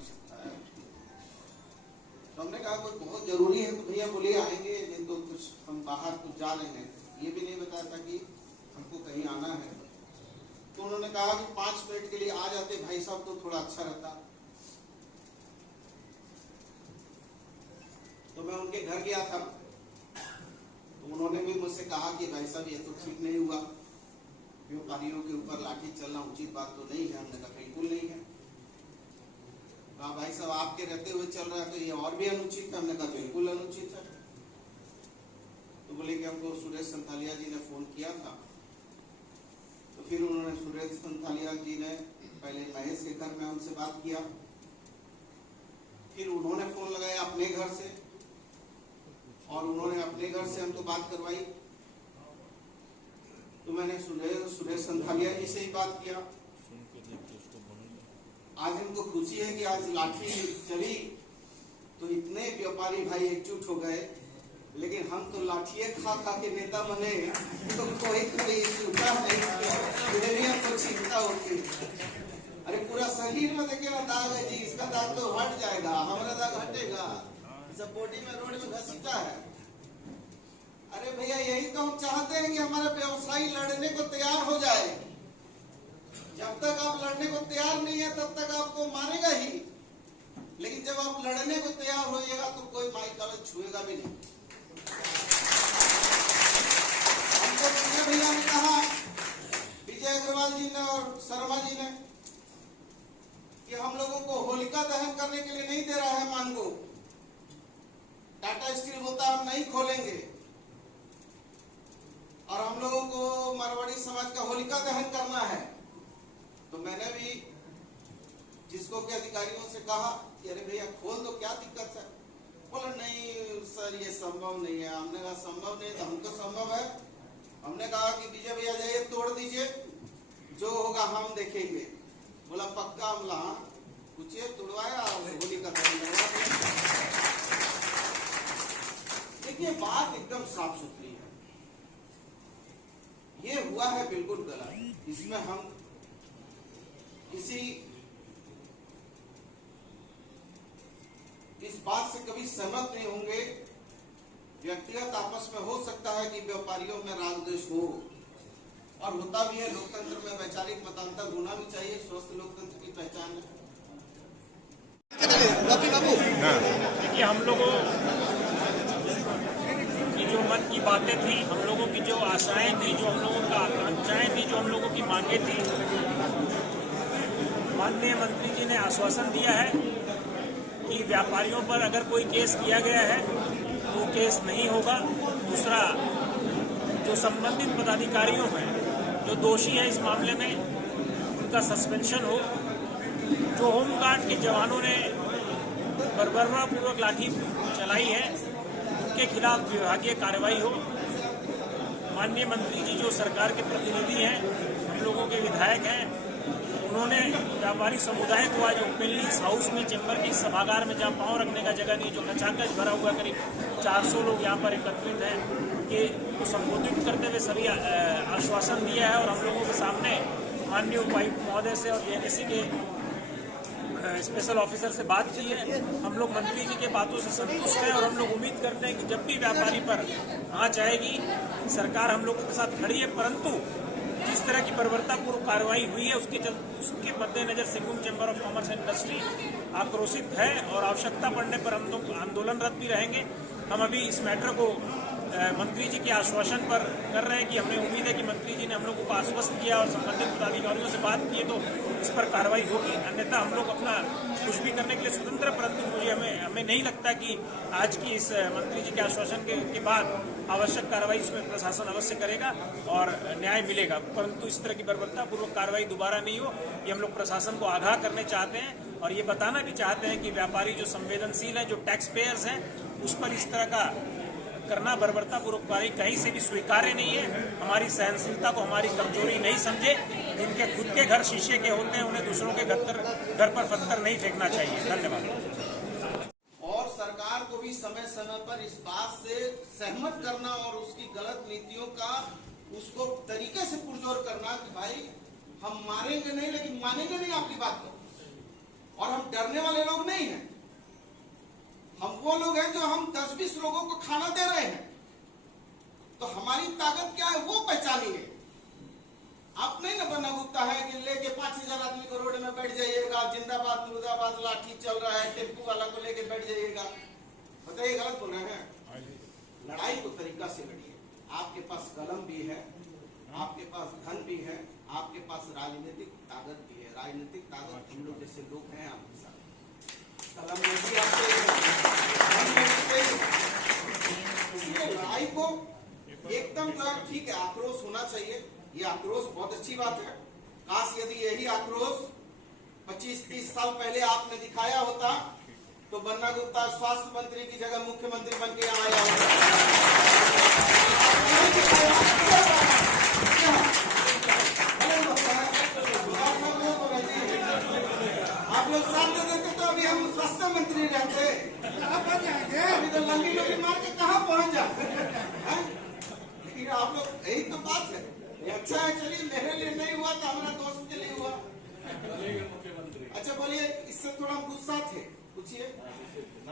हो सकता है। तो हमने कहा कोई बहुत जरूरी है तो भैया बोलिए आएंगे, नहीं तो कुछ हम बाहर कुछ जा रहे हैं, ये भी नहीं बताया था कि हमको कहीं आना है। तो उन्होंने कहा कि 5 मिनट के लिए आ जाते भाई साहब तो थोड़ा अच्छा रहता। तो मैं उनके घर गया था, तो उन्होंने भी मुझसे कहा कि भाई साहब ये तो ठीक नहीं हुआ, व्यापारियों के ऊपर लाठी चलना उचित बात तो नहीं है। हमने कहा बिल्कुल नहीं है। कहा भाई साहब आपके रहते हुए चल रहा है तो ये और भी अनुचित है। हमने कहा बिल्कुल अनुचित है। तो बोले कि हमको सुरेश संथालिया जी ने फोन किया था। तो फिर उन्होंने सुरेश संथालिया जी ने पहले महेश के घर में उनसे बात किया, फिर उन्होंने फोन लगाया अपने घर से और उन्होंने अपने घर से हमको बात करवाई। तो मैंने सुरेश संथालिया जी से ही बात किया। आज हमको खुशी है कि आज लाठी चली तो इतने व्यापारी भाई एकजुट हो गए, लेकिन हम तो लाठिए खा खा के नेता बने तो कोई चिंता नहीं, हमको चिंता होती। अरे पूरा शरीर में देखे ना दाग है जी, इसका दाग तो हट जाएगा, हमारा दाग हटेगा, सब बॉडी में रोड में घसीटा है। अरे भैया यही तो हम चाहते हैं कि हमारा व्यवसायी लड़ने को तैयार हो जाए। जब तक आप लड़ने को तैयार नहीं है तब तक आपको मारेगा ही, लेकिन जब आप लड़ने को तैयार हो जाएगा तो कोई माई कागज छुएगा भी नहीं। हमको भैया ने कहा, विजय अग्रवाल जी ने और शर्मा जी ने, कि हम लोगों को होलिका दहन करने के लिए नहीं दे रहा है मानगो। टाटा स्टील बोलता हम नहीं खोलेंगे और हम लोगों को मारवाड़ी समाज का होलिका दहन करना है। तो मैंने भी जिसको के अधिकारियों से कहा कि अरे भैया खोल दो, क्या दिक्कत है। बोले नहीं सर ये संभव नहीं है। हमने कहा संभव नहीं तो हमको संभव है। हमने कहा कि विजय भैया जाइए तोड़ दीजिए, जो होगा हम देखेंगे। बोला पक्का हमला, पूछिए तोड़वाया, होली का दहन करवा दिया। देखिए बात एकदम साफ सुथरी है, ये हुआ है बिल्कुल गलत। इसमें हम किसी इस बात से कभी सहमत नहीं होंगे। व्यक्तिगत आपस में हो सकता है कि व्यापारियों में राग द्वेष हो, और होता भी है। लोकतंत्र में वैचारिक मतांतर होना भी चाहिए, स्वस्थ लोकतंत्र की पहचान है। देखिए हम लोगों की जो मन की बातें थी, हम लोगों की जो आशाएं थी, जो हम लोगों का आकांक्षाएं थी, जो हम लोगों की मांगे थी, माननीय मंत्री जी ने आश्वासन दिया है कि व्यापारियों पर अगर कोई केस किया गया है तो केस नहीं होगा। दूसरा, जो संबंधित पदाधिकारियों हैं जो दोषी हैं इस मामले में, उनका सस्पेंशन हो। जो होमगार्ड के जवानों ने बर्बरतापूर्वक लाठी चलाई है उनके खिलाफ विभागीय कार्रवाई हो। माननीय मंत्री जी जो सरकार के प्रतिनिधि हैं, हम लोगों के विधायक हैं, उन्होंने व्यापारी समुदाय को आज ओपनली इस हाउस में, चैम्बर के सभागार में जहाँ पांव रखने का जगह नहीं, जो खचाखच भरा हुआ, करीब 400 लोग यहाँ पर एकत्रित हैं, कि को संबोधित करते हुए सभी आश्वासन दिया है। और हम लोगों के सामने माननीय उपायुक्त महोदय से और जेएनएससी के स्पेशल ऑफिसर से बात की है। हम लोग मंत्री जी के बातों से संतुष्ट हैं और हम लोग उम्मीद करते हैं कि जब भी व्यापारी पर आंच आएगी, सरकार हम लोगों के साथ खड़ी है। परंतु जिस तरह की बर्बरतापूर्व कार्रवाई हुई है उसके मद्देनजर Singhbhum chamber of commerce and industry आक्रोशित है और आवश्यकता पड़ने पर हम लोग आंदोलनरत भी रहेंगे। हम अभी इस मैटर को मंत्री जी के आश्वासन पर कर रहे हैं कि हमें उम्मीद है कि मंत्री जी ने हम लोगों को आश्वस्त किया और संबंधित पदाधिकारियों से बात की तो इस पर कार्रवाई होगी। अन्यथा हम लोग अपना कुछ भी करने के लिए स्वतंत्र, परंतु हमें नहीं लगता कि आज की इस मंत्री जी के आश्वासन के बाद आवश्यक कार्रवाई इसमें प्रशासन अवश्य करेगा और न्याय मिलेगा। परंतु इस तरह की बर्बरतापूर्वक कार्रवाई दोबारा नहीं हो, ये हम लोग प्रशासन को आगाह करने चाहते हैं और ये बताना भी चाहते हैं कि व्यापारी जो संवेदनशील है, जो टैक्स पेयर्स हैं, उस पर इस तरह का करना बर्बरतापूर्वक कार्रवाई कहीं से भी स्वीकार्य नहीं है। हमारी सहनशीलता को हमारी कमजोरी नहीं समझे। जिनके खुद के घर शीशे के होते हैं उन्हें दूसरों के घर पर पत्थर नहीं फेंकना चाहिए। धन्यवाद। और सरकार को भी समय समय पर इस बात से सहमत करना और उसकी गलत नीतियों का उसको तरीके से पुरजोर करना कि भाई हम मारेंगे नहीं लेकिन मानेंगे नहीं आपकी बात को। और हम डरने वाले लोग नहीं हैं। हम वो लोग हैं जो हम 10-20 लोगों को खाना दे रहे हैं। तो हमारी ताकत क्या है वो पहचानिए। आप नहीं ना बना गुप्ता है कि लेके 5000 आदमी को रोड में बैठ जाइएगा, जिंदाबाद मुर्दाबाद लाठी चल रहा है, टेम्पू वाला को लेके बैठ जाइएगा। बताइए गलत बोल रहे हैं? लड़ाई को तरीका से लड़िए। आपके पास कलम भी है, आपके पास धन भी है, आपके पास राजनीतिक ताकत भी है। राजनीतिक ताकत हम लोग जैसे लोग हैं आपके साथ। कलम में भी आपके लड़ाई को एकदम जो है ठीक है, आक्रोश होना चाहिए। ये आक्रोश बहुत अच्छी बात है। काश यदि यही आक्रोश 25-30 साल पहले आपने दिखाया होता तो बन्ना गुप्ता स्वास्थ्य मंत्री की जगह मुख्यमंत्री बन के यहाँ आया होता। आप लोग साथ दे देते तो अभी हम स्वास्थ्य मंत्री रहते। अभी तो लंबी लंबी मार के कहाँ पहुंच जाते। लेकिन आप लोग, यही तो बात है। अच्छा है, चलिए मेरे लिए नहीं हुआ तो हमारा दोस्त के लिए हुआ। अच्छा बोलिए, इससे थोड़ा गुस्सा थे, पूछिए।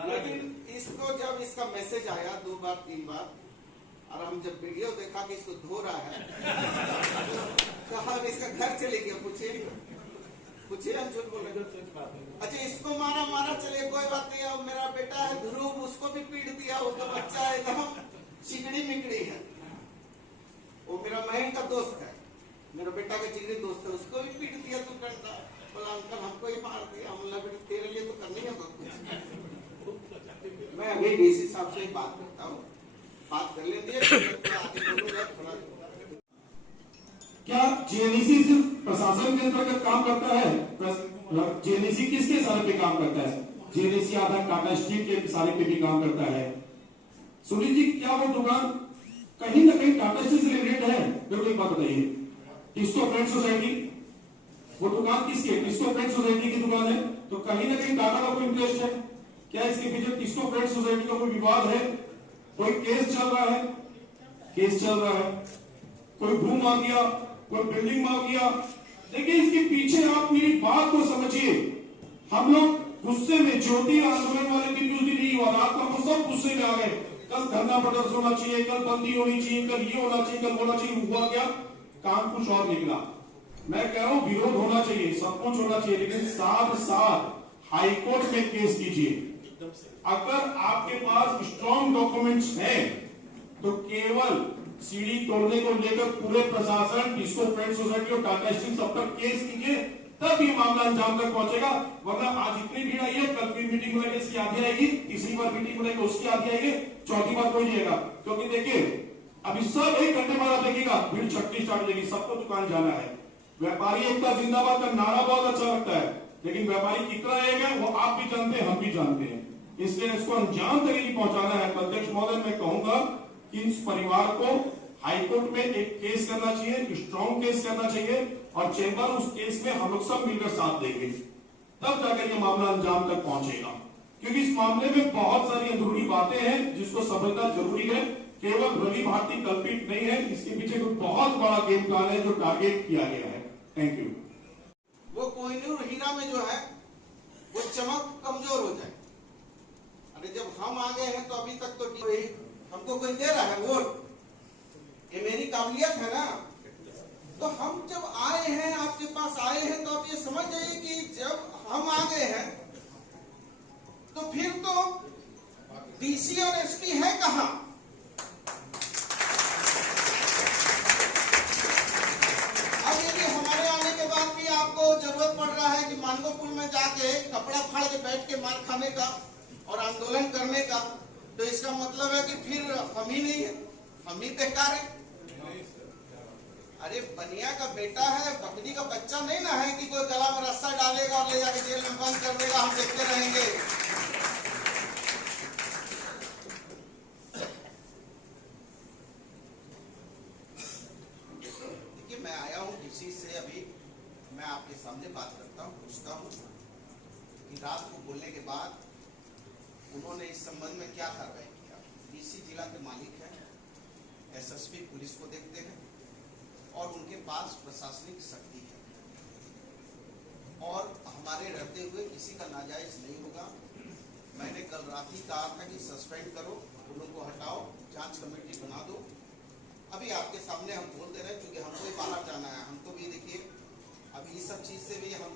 लेकिन इसको जब इसका मैसेज आया 2 बार 3 बार और हम जब वीडियो देखा कि इसको धो रहा है तो हम इसका घर चले गए। पूछिए हम झूठ बोल रहे। अच्छा इसको मारा चलिए कोई बात नहीं। अब मेरा बेटा है ध्रुव, उसको भी पीट दिया। वो तो बच्चा है एकदम चिकड़ी मिकड़ी है। वो मेरा महन का दोस्त है, मेरा बेटा का जिगरी दोस्त है, उसको भी पीट दिया। तू करता बोला अंकल हमको ही मार दिया। हमला बेटा तेरे लिए तो करनी है बहुत कुछ। मैं अभी डीसी साहब से बात करता हूँ, बात कर लेंगे आगे बोलूंगा थोड़ा। क्या जेएनईसी सिर्फ प्रशासन के अंतर्गत काम करता है? जेएनईसी किसके सारे पे काम करता है? जेएनईसी आधा टाटा स्टील के सारे पे भी काम करता है। सुनील जी, क्या वो दुकान कहीं ना कहीं टाटा स्टील से रिलेटेड है? मेरे को एक बात बताइए। टिस्को फ्रेंड सोसाइटी, वो दुकान किसकी है? टिस्को फ्रेंड सोसाइटी की दुकान है, तो कहीं ना कहीं टाटा का कोई इंटरेस्ट है क्या? इसके पीछे टिस्को फ्रेंड सोसाइटी का कोई विवाद है? कोई केस चल रहा है? केस चल रहा है, कोई भू माफिया, कोई बिल्डिंग माफिया। देखिए इसके पीछे आप मेरी बात को समझिए। हम लोग गुस्से में, ज्योति आंदोलन वाले दिन भी नहीं हुआ, रात को हम सब गुस्से में आ गए। कल धरना प्रदर्शन होना चाहिए, कल बंदी होनी चाहिए, कल ये होना चाहिए, कल होना चाहिए। हुआ क्या? काम कुछ और निकला। मैं कह रहा हूं विरोध होना चाहिए, सब कुछ होना चाहिए, लेकिन साथ साथ हाईकोर्ट में केस कीजिए। अगर आपके पास स्ट्रॉन्ग डॉक्यूमेंट्स हैं तो केवल सीढ़ी तोड़ने को लेकर पूरे प्रशासन, डिस्को फ्रेंड सोसाइटी और टाटा स्टील सब पर केस कीजिए, तब ये मामला अंजाम तक पहुंचेगा। वरना आज इतनी भीड़ आई है, कल फिर मीटिंग बुलाएंगे इसकी आधी आएगी, तीसरी बार मीटिंग बुलाएंगे उसकी आधी आएगी, चौथी बार कोई नहीं आएगा। क्योंकि देखिए अभी सब 1 घंटे बाद देखेगा भीड़ छटनी स्टार्ट हो जाएगी, सबको दुकान जाना है। व्यापारी एकता जिंदाबाद का नारा बहुत अच्छा लगता है, लेकिन व्यापारी कितना एक है वो आप भी जानते हैं, हम भी जानते हैं। इसलिए इसको अंजाम तक ही पहुंचाना है। अध्यक्ष महोदय, मैं कहूंगा कि इस परिवार को हाईकोर्ट में एक केस करना चाहिए, स्ट्रॉन्ग केस करना चाहिए, और चेंबर उस केस में हम लोग सब मिलकर साथ देंगे, तब जाकर ये मामला अंजाम तक पहुंचेगा। क्योंकि इस मामले में बहुत सारी अंदरूनी बातें हैं जिसको समझना जरूरी है। केवल रवि भारती कल्पित नहीं है, इसके पीछे कोई बहुत बड़ा गेम प्लान है जो टारगेट किया गया है। Thank you. वो कोहिनूर हीरा में जो है वो चमक कमजोर हो जाए। अरे जब हम आ गए हैं तो अभी तक तो हमको कोई दे रहा है वोट, ये मेरी काबिलियत है ना। तो हम जब आए हैं, आपके पास आए हैं, तो आप ये समझ जाइए कि जब हम आ गए हैं तो फिर तो डीसी और एसपी है कहां? अब यदि हमारे आने के बाद भी आपको जरूरत पड़ रहा है कि मानगो पुल में जाके कपड़ा फाड़ के बैठ के मार खाने का और आंदोलन करने का, तो इसका मतलब है कि फिर हम ही नहीं है, हम ही बेकार है। अरे बनिया का बेटा है, बकरी का बच्चा नहीं ना है कि कोई गला में रस्सा डालेगा और ले जाके जेल में बंद कर देगा, हम देखते रहेंगे। देखिए मैं आया हूँ डीसी से, अभी मैं आपके सामने बात करता हूँ, पूछता हूँ कि रात को बोलने के बाद उन्होंने इस संबंध में क्या कार्रवाई किया। डीसी जिला के मालिक हैं, एसएसपी पुलिस को देखते हैं और उनके पास प्रशासनिक शक्ति है। और हमारे रहते हुए किसी का नाजायज नहीं होगा। मैंने कल रात ही कहा था कि सस्पेंड करो, उन लोगों को हटाओ, जांच कमेटी बना दो। अभी आपके सामने हम बोल दे रहे हैं, क्योंकि हमको बाहर जाना है। हमको भी देखिए, अभी इस सब चीज से भी हम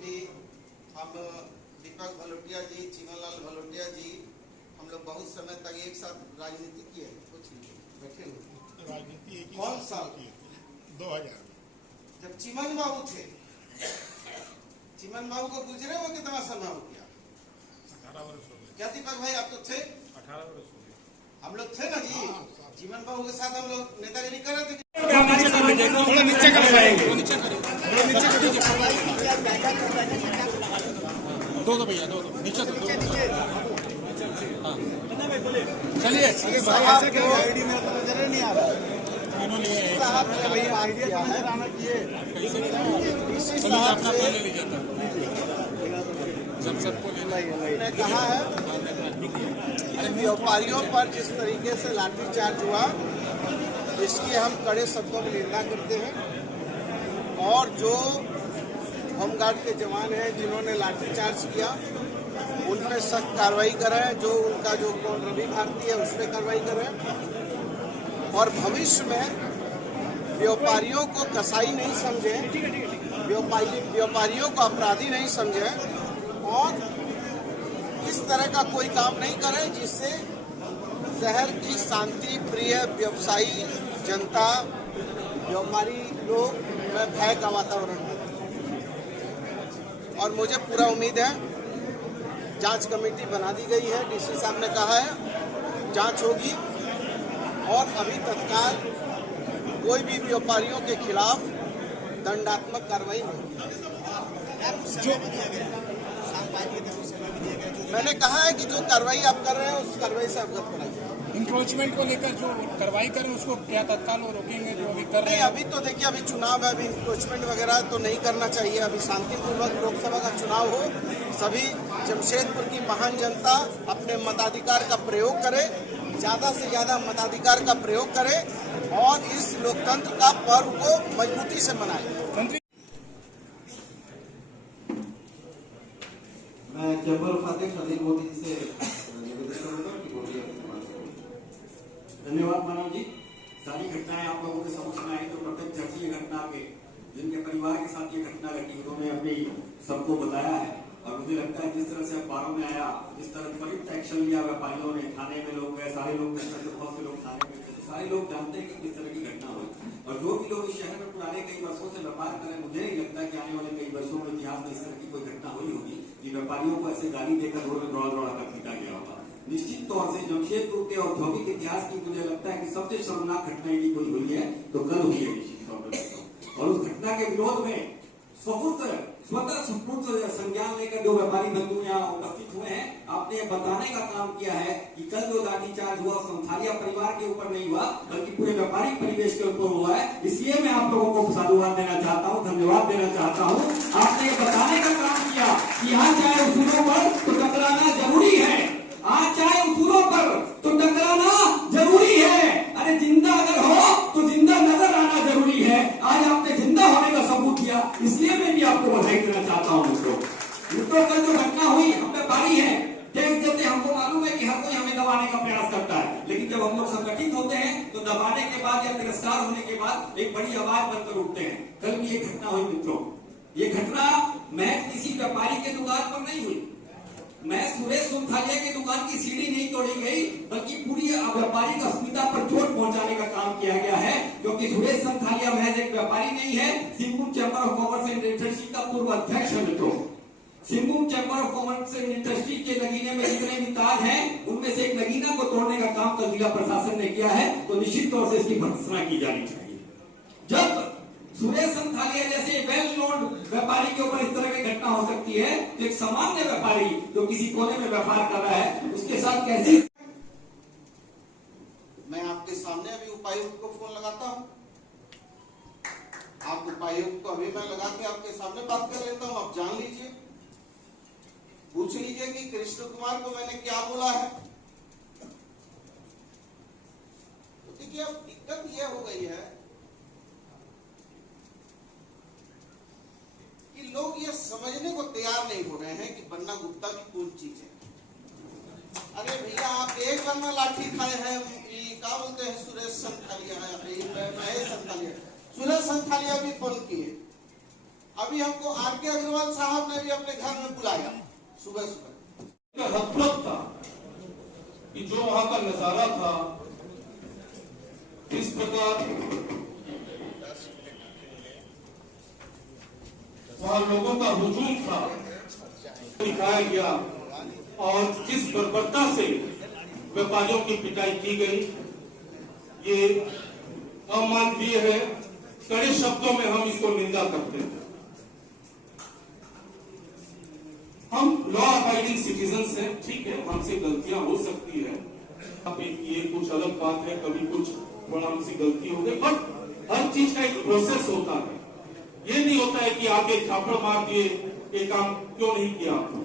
दीपक भलोटिया जी, चिमनलाल भलोटिया जी, हम लोग बहुत समय तक एक साथ राजनीति किए, कुछ बैठे हुए राजनीति कौन साल की 2000 में जब चिमन बाबू थे, चिमन बाबू को गुजरे हुए कितना समय हो गया? 18 वर्ष हो गए। क्या दीपक भाई आप तो थे? 18 वर्ष हो गए। हम लोग थे ना जी। चिमन बाबू के साथ हम लोग नेतागिरी कर रहे थे। थोड़ा नीचे कर पाएंगे, नीचे दो भैया, दो नीचे दो। हाँ चलिए आईडी में तो नजर नहीं आ रहा साहब ने वही आइडिया नजर आना चाहिए। अपना ले लीजिए जब सबको ने कहा है व्यापारियों पर जिस तरीके से लाठीचार्ज हुआ, इसकी हम कड़े शब्दों में निंदा करते हैं। और जो होमगार्ड के जवान हैं जिन्होंने लाठीचार्ज किया, उन पर सख्त कार्रवाई करें। जो उनका जो कौन रवि भारती है, उस पर कार्रवाई करें। और भविष्य में व्यापारियों को कसाई नहीं समझें, व्यापारियों को अपराधी नहीं समझें, और इस तरह का कोई काम नहीं करें जिससे शहर की शांति प्रिय व्यवसायी जनता, व्यापारी लोग में भय का वातावरण है। और मुझे पूरा उम्मीद है, जांच कमेटी बना दी गई है, डीसी साहब ने कहा है जांच होगी, और अभी तत्काल कोई भी व्यापारियों के खिलाफ दंडात्मक कार्रवाई नहीं। मैंने कहा है कि जो कार्रवाई आप कर रहे हैं उस कार्रवाई से अवगत कराइए। इंक्रोचमेंट को लेकर जो कार्रवाई करें उसको क्या तत्काल वो रोकेंगे जो अभी कर रहे हैं? अभी तो देखिए, अभी चुनाव है, अभी इंक्रोचमेंट वगैरह तो नहीं करना चाहिए। अभी शांतिपूर्वक लोकसभा का चुनाव हो, सभी जमशेदपुर की महान जनता अपने मताधिकार का प्रयोग करे, ज्यादा से ज्यादा मताधिकार का प्रयोग करे, और इस लोकतंत्र का पर्व को मजबूती से मनाए। मैं जबर फातिह खलील मोदी जी से निवेदन करूंगा कि मोदी धन्यवाद मानव जी। सारी घटनाएं आप लोगों के समक्ष में आई, तो प्रत्यक्षदर्शी घटना के जिनके परिवार के साथ ये घटना घटी, उन्होंने अपनी सबको बताया है। और मुझे लगता है जिस तरह से अखबारों में आया, जिस तरह त्वरित एक्शन लिया व्यापारियों ने, थाने में लोग गए, सारे लोग, बहुत से लोग थाने में गए, सारे लोग जानते हैं कि किस तरह की घटना हुई। और जो भी लोग इस शहर में पुराने कई वर्षों से व्यापार करें, मुझे नहीं लगता कि आने वाले कई वर्षों में इतिहास में इस तरह की कोई घटना हुई होगी कि व्यापारियों को ऐसे गाली देकर रोड में दौड़ा कर पीटा गया होगा। निश्चित तौर से जमशेदपुर के औद्योगिक इतिहास की मुझे लगता है कि सबसे शर्मनाक घटना यदि कोई हुई है तो कल हुई है निश्चित तौर पर। और उस घटना के विरोध में स्वतः स्फूर्त संज्ञान लेकर जो व्यापारी बंधु यहाँ उपस्थित हुए हैं, आपने ये बताने का काम किया है कि कल जो लाठीचार्ज हुआ संथालिया परिवार के ऊपर नहीं हुआ, बल्कि पूरे व्यापारिक परिवेश के ऊपर हुआ है। इसलिए मैं आप लोगों को साधुवाद देना चाहता हूँ, धन्यवाद देना चाहता हूँ। आपने ये बताने का काम किया कि यहाँ चाहे उसूलों पर तो टकराना जरूरी है, आज चाहे उसूलों पर तो टकराना जरूरी है। अरे जिंदा अगर हो तो जिंदा नजर आना जरूरी है। आज आपने जिंदा होने का सबूत दिया, इसलिए मैं भी आपको बधाई देना चाहता हूँ। मित्रों कल जो घटना हुई, हम व्यापारी है, टैक्स देते, हमको मालूम है कि हर कोई हमें दबाने का प्रयास करता है, लेकिन जब हम लोग संगठित होते हैं तो दबाने के बाद या तिरस्कार होने के बाद एक बड़ी आवाज बनकर उठते हैं। कल भी ये घटना हुई मित्रों, ये घटना महज किसी व्यापारी के दुकान पर नहीं हुई, मैं सुरेश सुनथालिया की दुकान की सीढ़ी नहीं तोड़ी गई, बल्कि पूरी व्यापारी की अस्मिता पर चोट पहुंचाने का काम किया गया है। क्योंकि सुरेश सुनथालिया महज एक व्यापारी नहीं है, Singhbhum chamber of commerce and industry का पूर्व अध्यक्ष है मित्रों। Singhbhum chamber of commerce and industry के नगीने में जितने भी ताज हैं, उनमें से एक नगीना को तोड़ने का काम कल जिला प्रशासन ने किया है, तो निश्चित तौर से इसकी भर्त्सना की जानी चाहिए। जब सुरेश संथालिया जैसे वेल नोन व्यापारी के ऊपर इस तरह की घटना हो सकती है, तो एक सामान्य व्यापारी जो किसी कोने में व्यापार कर रहा है उसके साथ कैसी। मैं आपके सामने अभी उपायुक्त को फोन लगाता हूँ, आप उपायुक्त को अभी मैं लगा के आपके सामने बात कर लेता हूँ। आप जान लीजिए, पूछ लीजिए कि कृष्ण कुमार को मैंने क्या बोला है। तो देखिए अब दिक्कत यह हो गई है कि लोग ये समझने को नहीं हो रहे हैं कि बन्ना गुप्ता की कौन चीज है। अरे भैया आप एक बन्ना लाठी खाए हैं, क्या बोलते हैं, सुरेश संथालिया महेश संथालिया, सुरेश संथालिया भी फोन किए। अभी हमको आर.के. अग्रवाल साहब ने भी अपने घर में बुलाया सुबह सुबह। हथरत था कि जो वहां का नजारा था, इस प्रकार वहां लोगों का हुजूम था, दिखाया गया और जिस बर्बरता से व्यापारियों की पिटाई की गई, ये अमानवीय है। कड़े शब्दों में हम इसको निंदा करते हैं। हम लॉ अबाइडिंग सिटीजन्स हैं, ठीक है, हमसे गलतियां हो सकती है। अब ये कुछ अलग बात है, कभी कुछ थोड़ा हमसे गलती हो गई, बट हर चीज का एक प्रोसेस होता है। ये नहीं होता है कि आप एक थापड़ मार दिए, एक काम क्यों नहीं किया आपने,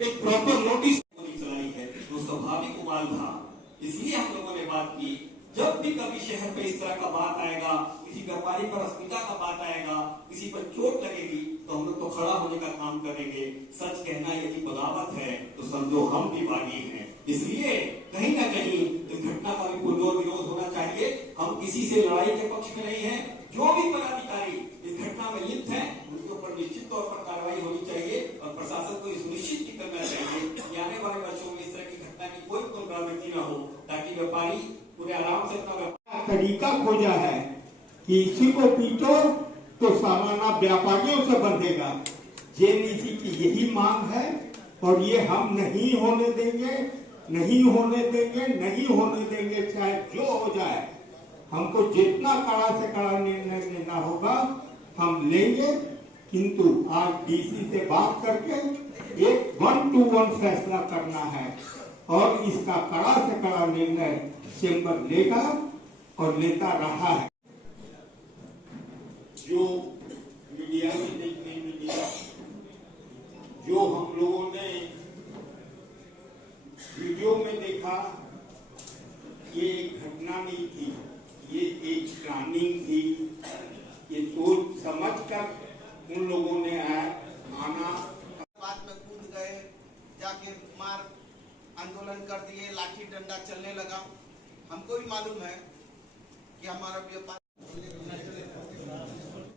एक प्रॉपर नोटिस चलाई है। तो स्वाभाविक उबाल था, इसलिए हम लोगों ने बात की। जब भी कभी शहर पे इस तरह का बात आएगा, किसी व्यापारी पर अस्मिता का बात आएगा, किसी पर चोट लगेगी, तो हम लोग तो खड़ा होने का काम करेंगे। सच कहना यदि बगावत है तो समझो हम भी बागी हैं। इसलिए कहीं ना कहीं इस घटना का भी पुरजोर विरोध होना चाहिए। हम किसी से लड़ाई के पक्ष में नहीं है। जो भी पदाधिकारी इस घटना में लिप्त है, उनके ऊपर निश्चित तौर पर कार्रवाई होनी चाहिए और प्रशासन को सुनिश्चित भी करना चाहिए कि आने वाले वर्षों में इस तरह की घटना की कोई पुनरावृत्ति न हो, ताकि व्यापारी पूरे आराम से अपना तरीका खोजा है कि इसी को पीटो तो सालाना व्यापारियों से बंधेगा। जेएनईसी की यही मांग है और ये हम नहीं होने देंगे, नहीं होने देंगे, नहीं होने देंगे। चाहे जो हो जाए, हमको जितना कड़ा से कड़ा निर्णय लेना होगा हम लेंगे। किंतु आज डीसी से बात करके एक 1-to-1 फैसला करना है और इसका कड़ा से कड़ा निर्णय चेंबर लेगा और लेता रहा है। जो मीडिया में देखने मिली, जो हम लोगों ने वीडियो में देखा, ये एक घटना नहीं थी, ये एक प्लानिंग थी। ये सोच समझ कर उन लोगों ने आना, बात में कूद गए, जाके मार आंदोलन कर दिए, लाठी डंडा चलने लगा। हमको भी मालूम है कि हमारा व्यापार